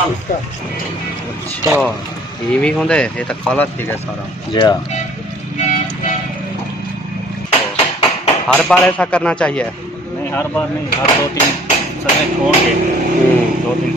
Normal. अच्छा ये भी होंगे, ये तो काला ठीक है सारा जी हाँ। हर बार ऐसा करना चाहिए। नहीं हर बार नहीं, हर 2-3 समय छोड़ के 2-3